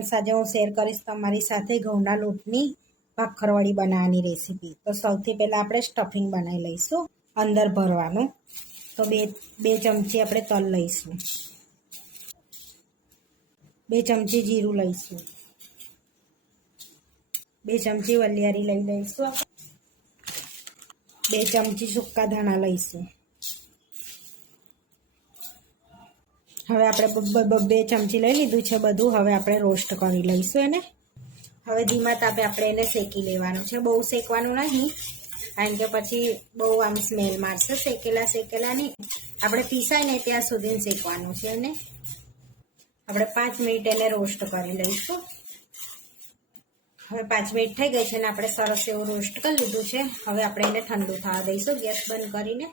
Friends આજે હું share કરીશ તમારી સાથે ઘઉંના લોટની ભાખરવાળી બનાવવાની રેસીપી તો સૌથી પહેલાં આપણે સ્ટફિંગ બનાવી લઈશું અંદર ભરવાનું. તો બે બે ચમચી આપણે તલ લઈશું. બે ચમચી જીરું લઈશું. બે ચમચી વલિયારી લઈ લઈશું. બે ચમચી સૂકા ધાણા લઈશું. હવે આપણે બે ચમચી લઈ લીધું છે બધું. હવે આપણે રોસ્ટ કરી લઈશું એને. હવે ધીમા તાપે આપણે એને શેકી લેવાનું છે. બહુ શેકવાનું નહીં, કારણ કે પછી બહુ આમ સ્મેલ મારશે. શેકેલા શેકેલા નહીં. આપણે પીસાય ને ત્યાં સુધી શેકવાનું છે એને. આપણે પાંચ મિનિટ એને રોસ્ટ કરી લઈશું. હવે પાંચ મિનિટ થઈ ગઈ છે ને આપણે સરસ એવું રોસ્ટ કરી લીધું છે. હવે આપણે એને ઠંડુ થવા દઈશું ગેસ બંધ કરીને.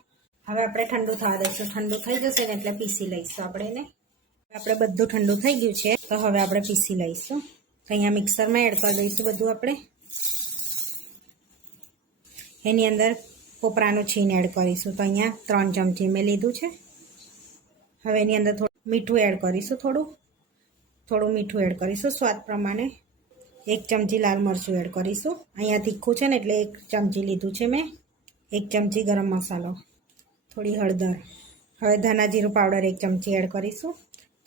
હવે આપણે ઠંડુ થવા દઈશું. ઠંડુ થઈ જશે ને એટલે પીસી લઈશું આપણે એને. આપણે બધું ઠંડુ થઈ ગયું છે, તો હવે આપણે પીસી લઈશું. તો અહીંયા મિક્સરમાં એડ કરી દઈશું બધું આપણે. એની અંદર કોપરાનું છીન એડ કરીશું. તો અહીંયા ત્રણ ચમચી મેં લીધું છે. હવે એની અંદર થોડું મીઠું એડ કરીશું થોડું. થોડું મીઠું એડ કરીશું. સ્વાદ પ્રમાણે એક ચમચી લાલ મરચું એડ કરીશું. અહીંયા તીખું છે ને એટલે એક ચમચી લીધું છે મેં. એક ચમચી ગરમ મસાલો. થોડી હળદર. હવે ધાણા જીરું પાવડર એક ચમચી એડ કરીશું.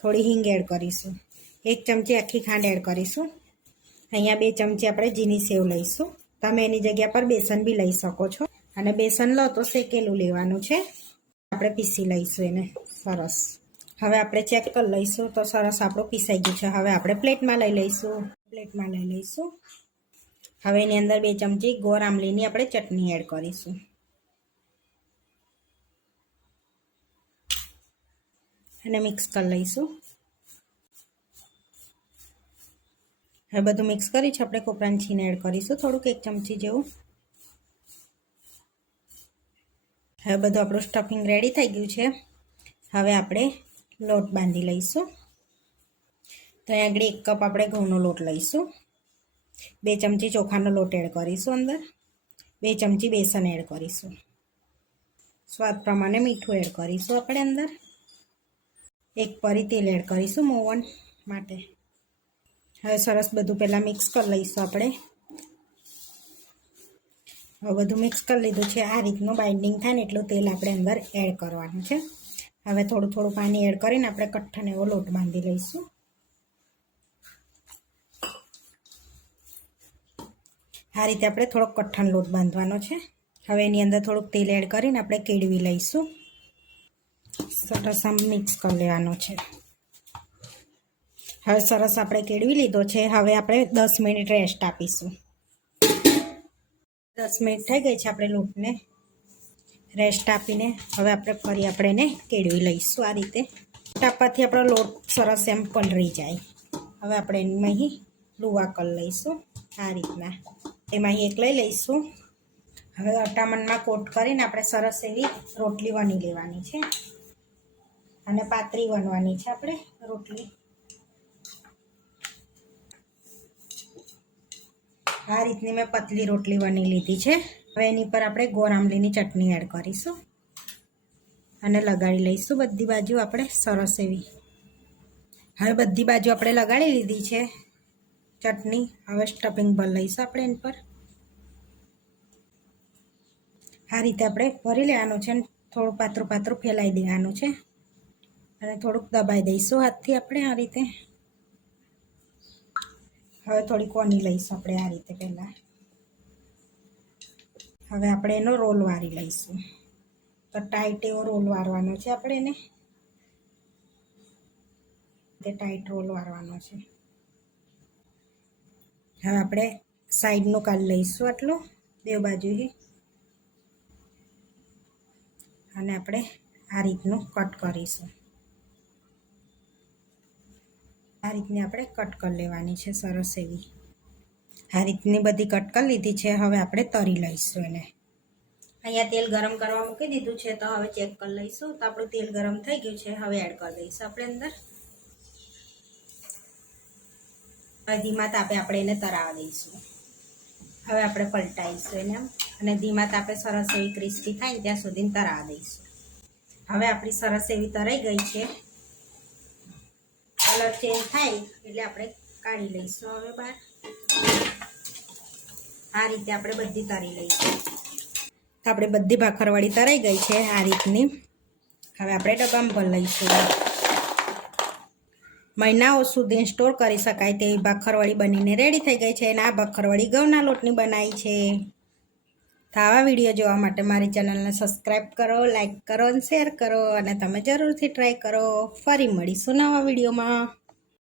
થોડી હિંગ એડ કરીશું. એક ચમચી આખી ખાંડ એડ કરીશું. અહીંયા બે ચમચી આપણે જીની સેવ લઈશું. તમે એની જગ્યા પર બેસન બી લઈ શકો છો. અને બેસન લો તો શેકેલું લેવાનું છે. આપણે પીસી લઈશું એને. સરસ. હવે આપણે ચેક કરી લઈશું તો સરસ આપણું પીસાઈ ગયું છે. હવે આપણે પ્લેટમાં લઈ લઈશું. પ્લેટમાં લઈ લઈશું. હવે એની અંદર બે ચમચી ગોર આમલીની આપણે ચટણી એડ કરીશું. અને મિક્સ કરી લઈશું. હવે બધું મિક્સ કરી છે, આપણે કોપરાને છીને એડ કરીશું, થોડુંક એક ચમચી જેવું. હવે બધું આપણું સ્ટફિંગ રેડી થઈ ગયું છે. હવે આપણે લોટ બાંધી લઈશું. તો અહીં આગળ એક કપ આપણે ઘઉંનો લોટ લઈશું. બે ચમચી ચોખાનો લોટ એડ કરીશું અંદર. બે ચમચી બેસન એડ કરીશું. સ્વાદ પ્રમાણે મીઠું એડ કરીશું આપણે અંદર. એક પરી તેલ એડ કરીશું મોવન માટે. હવે સરસ બધું પહેલાં મિક્સ કરી લઈશું આપણે. હવે બધું મિક્સ કરી લીધું છે. આ રીતનું બાઇન્ડિંગ થાય ને એટલું તેલ આપણે અંદર એડ કરવાનું છે. હવે થોડું થોડું પાણી એડ કરીને આપણે કઠ્ઠન એવો લોટ બાંધી લઈશું. આ રીતે આપણે થોડોક કઠ્ઠન લોટ બાંધવાનો છે. હવે એની અંદર થોડુંક તેલ એડ કરીને આપણે કેળવી લઈશું. સરસ આમ મિક્સ કરી લેવાનો છે. હવે સરસ આપણે કેળવી લીધો છે. હવે આપણે દસ મિનિટ રેસ્ટ આપીશું. દસ મિનિટ થઈ ગઈ છે આપણે લોટને રેસ્ટ આપીને. હવે આપણે ફરી આપણે એને કેળવી લઈશું આ રીતે. ટાપાથી આપણો લોટ સરસ એમ પલળી જાય. હવે આપણે એમાં અહીં લુવા કરી લઈશું આ રીતના. એમાં એક લઈ લઈશું. હવે અટામણમાં કોટ કરીને આપણે સરસ એવી રોટલી વણી લેવાની છે. અને પાતરી વણવાની છે આપણે રોટલી. આ રીતની મેં પતલી રોટલી વણી લીધી છે. હવે એની પર આપણે ગોળ ચટણી એડ કરીશું. અને લગાડી લઈશું બધી બાજુ આપણે સરસ એવી. હવે બધી બાજુ આપણે લગાડી લીધી છે ચટણી. હવે સ્ટફિંગ ભર લઈશું આપણે એની પર. આ રીતે આપણે ભરી લેવાનું છે થોડું પાતળું પાતળું ફેલાઈ દેવાનું છે. અને થોડુંક દબાઈ દઈશું હાથથી આપણે આ રીતે. હવે થોડી કોની લઈશું આપણે આ રીતે પહેલાં. હવે આપણે એનો રોલ વારી લઈશું. તો ટાઈટ એવો રોલ વારવાનો છે આપણે એને. તે ટાઈટ રોલ વારવાનો છે. હવે આપણે સાઈડનું કાલ લઈશું આટલો બે બાજુથી. અને આપણે આ રીતનું કટ કરીશું. આ રીતની આપણે કટ કરી લેવાની છે, સરસ એવી. આ રીતની બધી કટ કરી લીધી છે, હવે આપણે તરી લઈશું એને. અહીંયા તેલ ગરમ કરવા મૂકી દીધું છે, તો હવે ચેક કરી લઈશું. તો આપણું તેલ ગરમ થઈ ગયું છે, હવે એડ કરી દઈશું આપણે અંદર. ધીમા તાપે આપણે એને તરાવા દઈશું. હવે આપણે પલટાવીશું એને અને ધીમા તાપે સરસ એવી ક્રિસ્પી થાય ત્યાં સુધી તરાવા દઈશું. હવે આપણી સરસ એવી તરાઈ ગઈ છે. કલર ચેન્જ થાય એટલે આપણે કાઢી લઈશું હવે બહાર. આ રીતે આપણે બધી તરી લઈશું. આપણે બધી ભાખરવાળી તરાઈ ગઈ છે આ રીતની. હવે આપણે ડબ્બામાં ભરી લઈશું. મહિનાઓ સુધી સ્ટોર કરી શકાય તેવી ભાખરવાળી બનીને રેડી થઈ ગઈ છે અને આ ભાખરવાળી ઘઉંના લોટની બનાવી છે. તો આવા વીડિયો જોવા માટે મારી ચેનલને સબસ્ક્રાઈબ કરો લાઈક કરો અને શેર કરો અને તમે જરૂરથી ટ્રાય કરો. ફરી મળીશું નવા વિડીયોમાં.